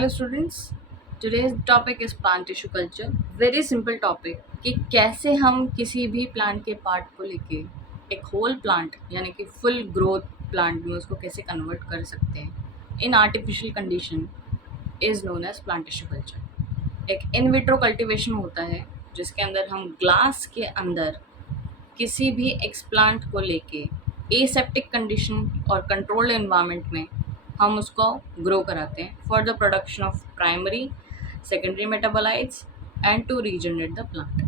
Hello students, today's topic is plant tissue culture. Very simple topic कि कैसे हम किसी भी प्लांट के पार्ट को लेके एक होल प्लांट यानी कि फुल ग्रोथ प्लांट में उसको कैसे कन्वर्ट कर सकते हैं in artificial condition is known as plant tissue culture. एक इन विट्रो कल्टीवेशन होता है जिसके अंदर हम ग्लास के अंदर किसी भी एक्सप्लांट को लेके एसेप्टिक कंडीशन और कंट्रोल्ड एनवायरनमेंट में हम उसको ग्रो कराते हैं for the production of primary secondary metabolites and to regenerate the plant.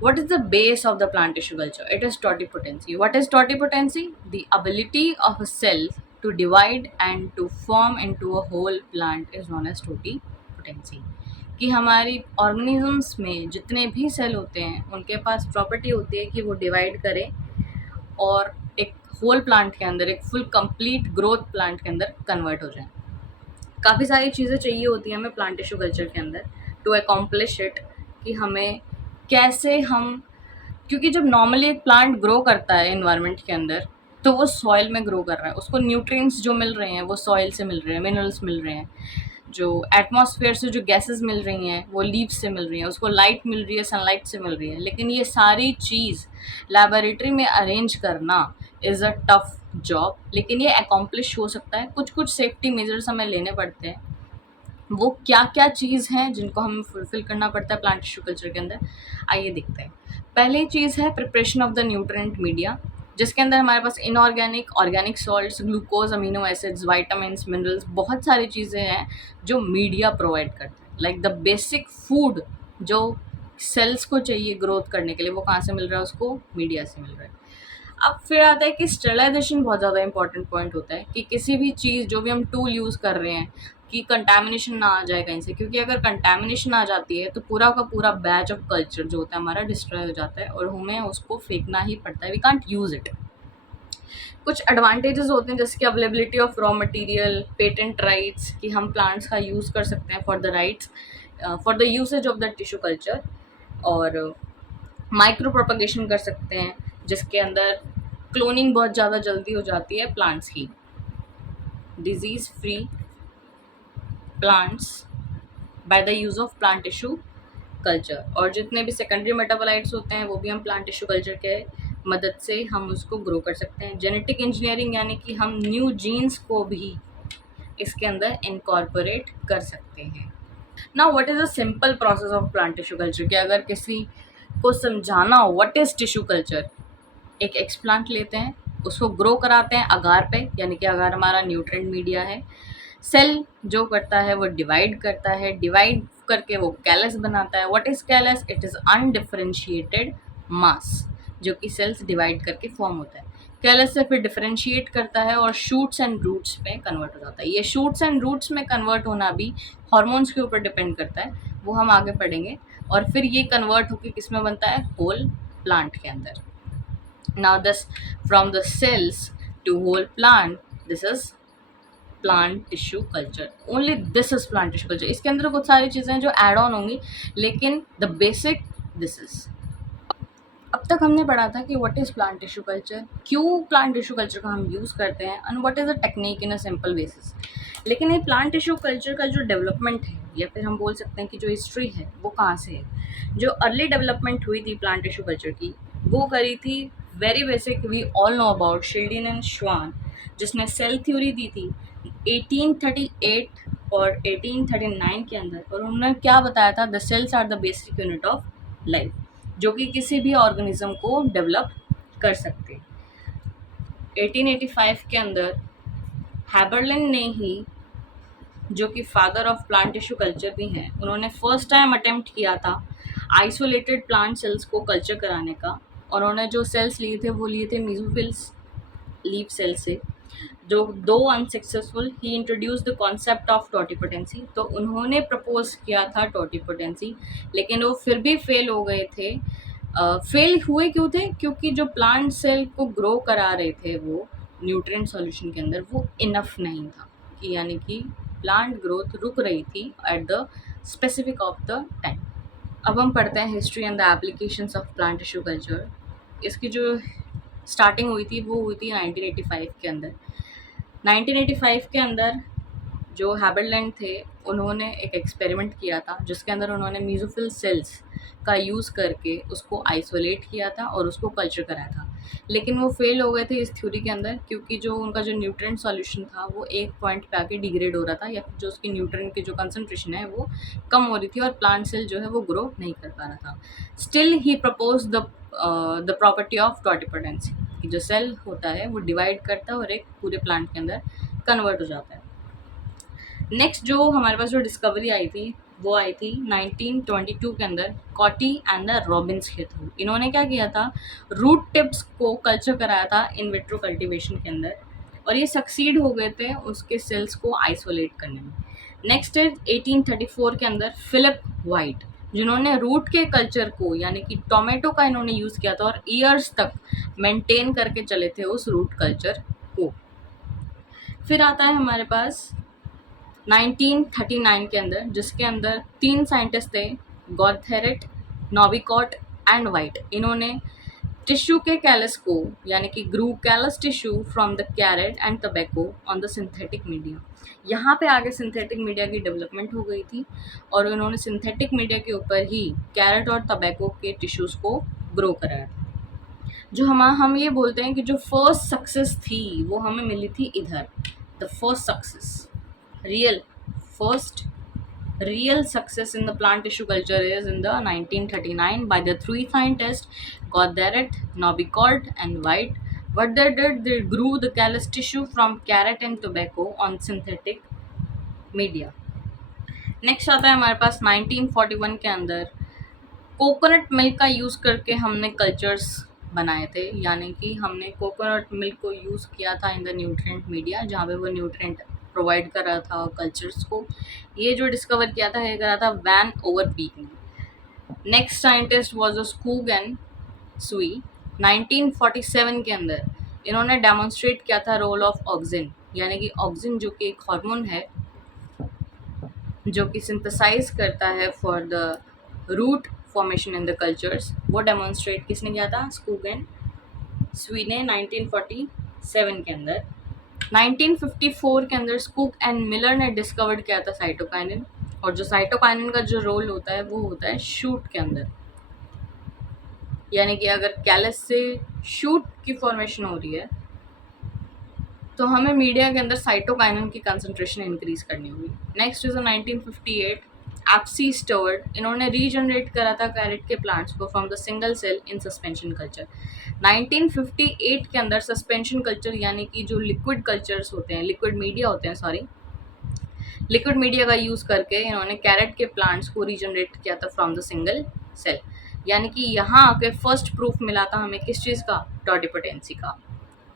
What is the base of the plant tissue culture? It is totipotency. What is totipotency? The ability of a cell to divide and to form into a whole plant is known as totipotency. कि हमारी organisms में जितने भी cell होते हैं उनके पास property होती है कि वो डिवाइड करें और एक होल प्लांट के अंदर, एक फुल कंप्लीट ग्रोथ प्लांट के अंदर कन्वर्ट हो जाए. काफ़ी सारी चीज़ें चाहिए होती हैं हमें प्लांट टिश्यू कल्चर के अंदर टू अकॉम्प्लिश इट. कि हमें कैसे हम, क्योंकि जब नॉर्मली एक प्लांट ग्रो करता है एनवायरनमेंट के अंदर तो वो सॉइल में ग्रो कर रहा है, उसको न्यूट्रिएंट्स जो मिल रहे हैं वो सॉइल से मिल रहे हैं, मिनरल्स मिल रहे हैं, जो एटमॉस्फेयर से जो गैसेस मिल रही हैं वो लीव्स से मिल रही हैं, उसको लाइट मिल रही है, सनलाइट से मिल रही है. लेकिन ये सारी चीज़ लैबोरेटरी में अरेंज करना इज़ अ टफ जॉब, लेकिन ये अकॉम्प्लिश हो सकता है. कुछ कुछ सेफ्टी मेजर्स हमें लेने पड़ते हैं. वो क्या क्या चीज़ हैं जिनको हमें फुलफ़िल करना पड़ता है प्लांट टिश्यू कल्चर के अंदर, आइए देखते हैं. पहली चीज़ है preparation of the nutrient media, जिसके अंदर हमारे पास inorganic, organic salts, glucose, amino acids, vitamins, minerals, बहुत सारी चीज़ें हैं जो मीडिया प्रोवाइड करता है. लाइक द बेसिक फूड जो सेल्स को चाहिए ग्रोथ करने के लिए, वो कहाँ से मिल रहा है? उसको मीडिया से मिल रहा है. अब फिर आता है कि स्टेरिलाइजेशन बहुत ज़्यादा इंपॉर्टेंट पॉइंट होता है कि किसी भी चीज़, जो भी हम टूल यूज़ कर रहे हैं, कि कंटामिनेशन ना आ जाए कहीं से, क्योंकि अगर कंटामिनेशन आ जाती है तो पूरा का पूरा बैच ऑफ कल्चर जो होता है हमारा डिस्ट्रॉय हो जाता है और हमें उसको फेंकना ही पड़ता है. We can't use it. कुछ एडवांटेजेस होते हैं जैसे कि availability of raw material, patent rights, कि हम प्लांट्स का यूज़ कर सकते हैं for the rights, for the usage of the tissue culture, और माइक्रो प्रोपगेशन कर सकते हैं जिसके अंदर क्लोनिंग बहुत ज़्यादा जल्दी हो जाती है प्लांट्स की. Disease free plants by the use of plant tissue culture, और जितने भी सेकेंडरी मेटाबोलाइट्स होते हैं वो भी हम प्लांट टिश्यू कल्चर के मदद से हम उसको ग्रो कर सकते हैं. जेनेटिक इंजीनियरिंग, यानी कि हम न्यू जीन्स को भी इसके अंदर इनकॉर्पोरेट कर सकते हैं. Now what is a simple process of plant tissue culture, कि अगर किसी को समझाना हो व्हाट इज़ टिश्यू कल्चर, एक एक्सप्लांट लेते हैं, उसको ग्रो कराते हैं अगार पे, यानी कि अगार हमारा न्यूट्रिएंट मीडिया है. सेल जो करता है वो डिवाइड करता है, डिवाइड करके वो कैलस बनाता है. What is callus? It is undifferentiated mass जो कि सेल्स डिवाइड करके फॉर्म होता है. कैलस से फिर डिफरेंशिएट करता है और शूट्स एंड रूट्स में कन्वर्ट हो जाता है. ये शूट्स एंड रूट्स में कन्वर्ट होना भी हॉर्मोन्स के ऊपर डिपेंड करता है, वो हम आगे पढ़ेंगे. और फिर ये कन्वर्ट होकर किस में बनता है? होल प्लांट के अंदर. Now this, from the cells to whole plant, this is plant tissue culture. Only this is plant tissue culture. इसके अंदर कुछ सारी चीज़ें जो ऐड ऑन होंगी, लेकिन the basic this is. अब तक हमने पढ़ा था कि what is plant tissue culture, क्यों प्लांट टिश्यू कल्चर का हम यूज़ करते हैं, and what is a technique in a simple basis. लेकिन ये प्लांट टिश्यू कल्चर का जो डेवलपमेंट है, या फिर हम बोल सकते हैं कि जो हिस्ट्री है, वो कहाँ से है. जो अर्ली डेवलपमेंट हुई थी प्लांट टिश्यू कल्चर की, वो करी थी very basic, we all know about Schleiden and Schwann, जिसने सेल थ्योरी दी थी 1838 और 1839 के अंदर. और उन्होंने क्या बताया था? The cells are the basic unit of life, जो कि किसी भी ऑर्गेनिज्म को डेवलप कर सकते. 1885 के अंदर हैबरलिन ने ही, जो कि father of plant tissue culture भी हैं, उन्होंने फर्स्ट टाइम अटेम्प्ट किया था आइसोलेटेड प्लांट सेल्स को कल्चर कराने का. और उन्होंने जो सेल्स लिए थे वो लिए थे मीजोफिल्स लीफ सेल से, जो दो unsuccessful. He introduce the concept of totipotency. तो उन्होंने प्रपोज किया था टोटिपोटेंसी, लेकिन वो फिर भी फेल हो गए थे. फेल हुए क्यों थे? क्योंकि जो प्लांट सेल को ग्रो करा रहे थे वो न्यूट्रिएंट सॉल्यूशन के अंदर, वो इनफ नहीं था, कि यानी कि प्लांट ग्रोथ रुक रही थी at the specific of the time. अब हम पढ़ते हैं history and the applications of plant tissue culture. इसकी जो स्टार्टिंग हुई थी वो हुई थी 1985 के अंदर. 1985 के अंदर जो हैबरलैंड थे उन्होंने एक एक्सपेरिमेंट किया था जिसके अंदर उन्होंने मीज़ोफिल सेल्स का यूज़ करके उसको आइसोलेट किया था और उसको कल्चर कराया था। लेकिन वो फेल हो गए थे इस थ्योरी के अंदर, क्योंकि जो उनका जो न्यूट्रिएंट सॉल्यूशन था वो एक पॉइंट पे आके डिग्रेड हो रहा था, या फिर जो उसकी न्यूट्रिएंट की जो कंसंट्रेशन है वो कम हो रही थी और प्लांट सेल जो है वो ग्रो नहीं कर पा रहा था। Still he propose the property of totipotency, कि जो सेल होता है वो डिवाइड करता है और एक पूरे प्लांट के अंदर कन्वर्ट हो जाता है। नेक्स्ट जो हमारे पास जो डिस्कवरी आई थी वो आई थी 1922 के अंदर, कॉटी एंड द रॉबिन्स के थ्रू। इन्होंने क्या किया था, रूट टिप्स को कल्चर कराया था इन विट्रो कल्टीवेशन के अंदर, और ये सक्सीड हो गए थे उसके सेल्स को आइसोलेट करने में। नेक्स्ट है 1834 के अंदर फिलिप वाइट, जिन्होंने रूट के कल्चर को यानी कि टोमेटो का इन्होंने यूज़ किया था और ईयर्स तक मेंटेन करके चले थे उस रूट कल्चर को। फिर आता है हमारे पास 1939 के अंदर, जिसके अंदर 3 साइंटिस्ट थे, गॉथेरेट, नोविकॉट एंड वाइट। इन्होंने टिश्यू के कैलस को यानी कि grew callus tissue from the carrot and tobacco on the synthetic media. यहाँ पे आगे सिंथेटिक मीडिया की डेवलपमेंट हो गई थी और उन्होंने सिंथेटिक मीडिया के ऊपर ही कैरेट और टबैको के टिश्यूज़ को ग्रो कराया था। जो हम ये बोलते हैं कि जो फर्स्ट सक्सेस थी वो हमें मिली थी इधर, the first success, real first real success in the plant tissue culture is in the 1939 by the 3 scientists Goddard, Nobicort and White. What they did, they grew the callus tissue from carrot and tobacco on synthetic media. Next आता है हमारे पास 1941 के अंदर, coconut milk का use करके हमने cultures बनाए थे, यानी कि हमने कोकोनट मिल्क को यूज़ किया था इन द न्यूट्रिएंट मीडिया, जहाँ पे वो न्यूट्रिएंट प्रोवाइड कर रहा था कल्चर्स को। ये जो डिस्कवर किया था ये करा था वैन ओवरबीक ने। Next scientist was Skoog and सुई। 1947 के अंदर इन्होंने डेमोन्स्ट्रेट किया था रोल ऑफ ऑक्सिन, यानी कि ऑक्सिन जो कि एक हार्मोन है जो कि सिंथेसाइज करता है for the root formation in the cultures, वो डेमोन्स्ट्रेट किसने किया था, स्कूग एंड सुई ने 1947 के अंदर। 1954 के अंदर स्कूक एंड मिलर ने डिस्कवर्ड किया था साइटोकाइनिन, और जो साइटोकाइनिन का जो रोल होता है वो होता है शूट के अंदर, यानी कि अगर कैलस से शूट की फॉर्मेशन हो रही है तो हमें मीडिया के अंदर साइटोकाइनिन की कंसंट्रेशन इंक्रीज करनी होगी। नेक्स्ट इज 1958 एप्सी स्टर्ड, इन्होंने रीजनरेट करा था कैरेट के प्लांट्स को from the single cell in suspension culture. 1958 के अंदर सस्पेंशन कल्चर यानी कि जो लिक्विड कल्चर्स होते हैं, लिक्विड मीडिया होते हैं, सॉरी, लिक्विड मीडिया का यूज़ करके इन्होंने कैरेट के प्लांट्स को रीजनरेट किया था फ्रॉम द सिंगल सेल, यानी कि यहाँ आके फर्स्ट प्रूफ मिला था हमें किस चीज़ का, टॉटिपोटेंसी का,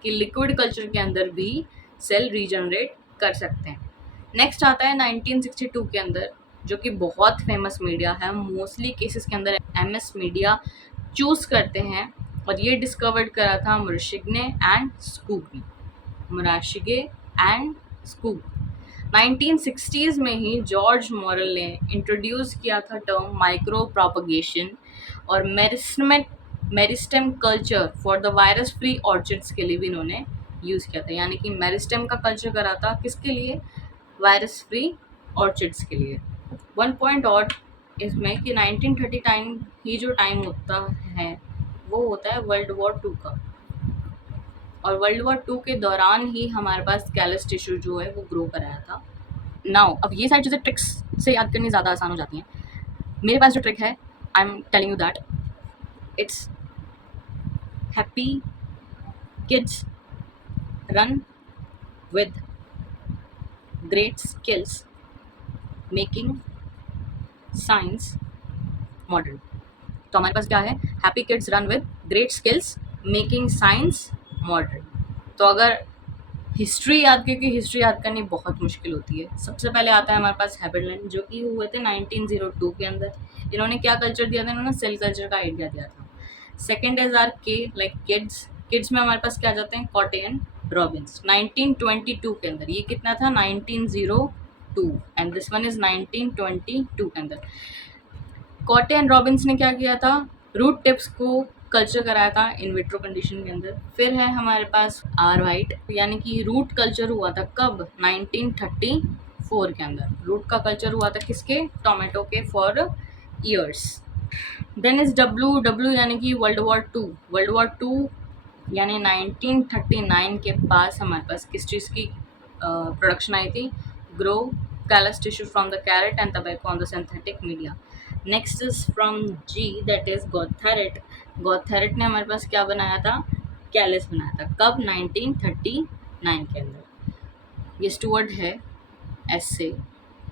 कि लिक्विड कल्चर के अंदर भी सेल रीजनरेट कर सकते हैं। नेक्स्ट आता है 1962 के अंदर, जो कि बहुत फेमस मीडिया है, मोस्टली केसेस के अंदर एमएस मीडिया चूज करते हैं, और ये डिस्कवर्ड करा था मुराशिगे एंड स्कूग ने, मुराशिगे एंड स्कूग। 1960s में ही जॉर्ज मॉरल ने इंट्रोड्यूस किया था टर्म माइक्रो प्रोपगेशन और meristem culture for the virus free orchids के लिए भी इन्होंने यूज़ किया था, यानी कि मेरिस्टेम का कल्चर करा था किसके लिए, वायरस फ्री ऑर्चिड्स के लिए। वन पॉइंट और इसमें कि 1939 ही जो टाइम होता है वो होता है वर्ल्ड वॉर 2 का, और वर्ल्ड वॉर 2 के दौरान ही हमारे पास कैलस टिश्यू जो है वो ग्रो कराया था। नाउ अब ये सारी चीज़ें ट्रिक्स से याद करनी ज़्यादा आसान हो जाती हैं। मेरे पास जो ट्रिक है, I am telling you that it's happy kids run with great skills making science modern. तो हमारे पास क्या है, happy kids run with great skills making science modern. तो अगर हिस्ट्री याद, क्योंकि हिस्ट्री याद करनी बहुत मुश्किल होती है, सबसे पहले आता है हमारे पास हैबरलैंड, जो कि हुए थे 1902 के अंदर। इन्होंने क्या कल्चर दिया था, इन्होंने सेल कल्चर का आइडिया दिया था। सेकेंड इज आर के लाइक किड्स, किड्स में हमारे पास क्या जाते हैं, कॉटे एंड रॉबिन्स 1922 के अंदर। ये कितना था, 1902, एंड दिस वन इज 1922 के अंदर। कॉटे एंड रॉबिन्स ने क्या किया था, रूट टिप्स को कल्चर कराया था इन विट्रो कंडीशन के अंदर। फिर है हमारे पास आर वाइट, यानी कि रूट कल्चर हुआ था कब, 1934 1954 के अंदर रूट का कल्चर हुआ था किसके, टोमेटो के, for years. Then is W यानी कि वर्ल्ड वॉर टू यानी 1939 के पास हमारे पास किस चीज़ की प्रोडक्शन आई थी, grow callus tissue from the carrot and tobacco on the synthetic media. Next is from G, that is Gautheret. Gautheret ने हमारे पास क्या बनाया था, कैलस बनाया था। कब, 1939 के अंदर। ये स्टुअर्ट है एस से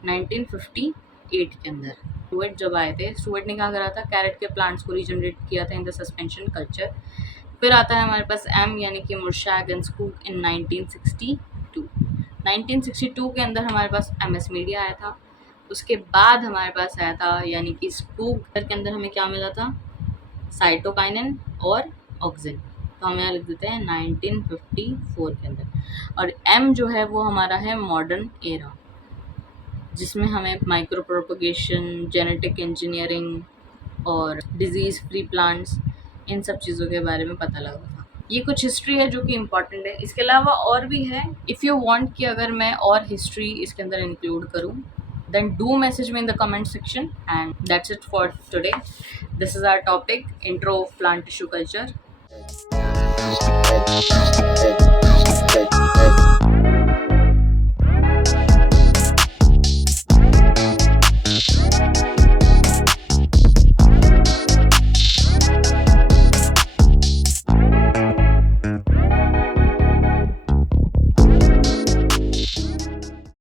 1958 के अंदर। स्टुअर्ट जब आए थे, स्टुअर्ट ने क्या करा था, कैरेट के प्लांट्स को रीजनरेट किया था इन द सस्पेंशन कल्चर। फिर आता है हमारे पास एम यानी कि मुर्शैग एंड स्कूक इन 1962। 1962 के अंदर हमारे पास एमएस मीडिया आया था। उसके बाद हमारे पास आया था यानी कि स्कूक के अंदर हमें क्या मिला था, साइटोकाइनिन और ऑक्सिन। तो हम यहाँ लिख देते हैं 1954 के अंदर। और एम जो है वो हमारा है मॉडर्न एरा, जिसमें हमें माइक्रो प्रोपगेशन, जेनेटिक इंजीनियरिंग और डिजीज़ फ्री प्लांट्स, इन सब चीज़ों के बारे में पता लगा था। ये कुछ हिस्ट्री है जो कि इम्पॉर्टेंट है। इसके अलावा और भी है, इफ़ यू वांट कि अगर मैं और हिस्ट्री इसके अंदर इंक्लूड करूँ, then do message me in the comment section. And that's it for today. This is our topic, intro of plant tissue culture.